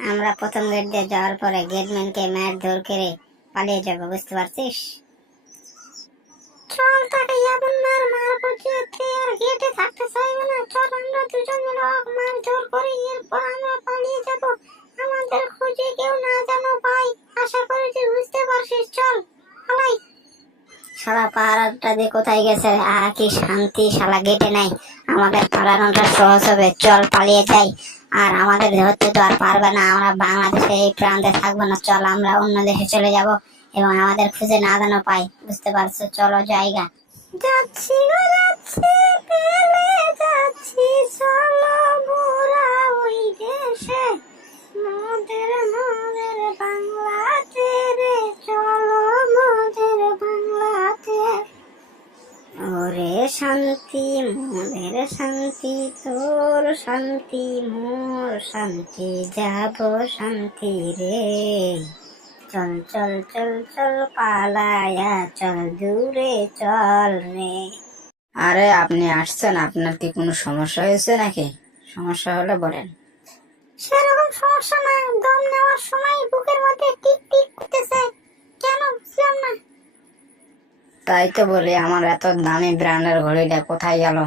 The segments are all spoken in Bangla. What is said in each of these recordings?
আমরা প্রথম গেট দিয়ে যাওয়ার পরে গেটম্যানকে মারধর করে পালিয়ে যাবো, বুঝতে পারছিস? চল, তাকে এমন মারবো যে তুই আর গেটে থাকতে চাইবে না। চল, আমরা দুজন মিলে মারধর করি, এরপর আমরা পালিয়ে যাব। আমাদের খুঁজে কেউ না যেন পাই। আশা করি তুই বুঝতে পারছিস। চল পালাই। শালা পাহারাটা দিয়ে কোথায় গেছে? কি শান্তি, শালা গেটে নাই। আমাদের পালানোটা সহজ হবে। চল পালিয়ে যাই। আর আমাদের ধরতে তো আর পারবে না। আমরা বাংলাদেশে এই প্রান্তে থাকবো না। চল, আমরা অন্য দেশে চলে যাব এবং আমাদের খুঁজে না যেন পাই, বুঝতে পারছো? চলো জায়গা। যাচ্ছি গো যাচ্ছি, পেলে যাচ্ছি, চলো মোরা ওই দেশে, মোদের মোদের বাংলাতে রে, চলো মোদের বাংলাতে। ওরে শান্তি, মোদের শান্তি, তোর শান্তি, মোর শান্তি, যাব শান্তি রে। চল চল চল চল পালায়া চল, দূরে চল রে। আরে আপনি আসছেন, আপনার কি কোনো সমস্যা হয়েছে নাকি? সমস্যা হলে বলেন। সেরকম সমস্যা না, দম নেওয়ার সময় বুকের মধ্যে টিক টিক করতেছে, কেন বুঝলাম না। তাই তো বলি, আমার এত দামি ব্র্যান্ডের ঘড়িটা কোথায় গেল?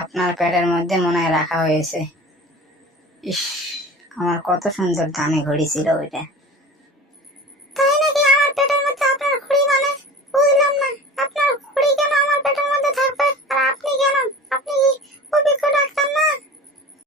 আপনার প্যাডের মধ্যে মনে হয় রাখা হয়েছে। ইস, আমার কত সুন্দর দামি ঘড়ি ছিল ওইটা।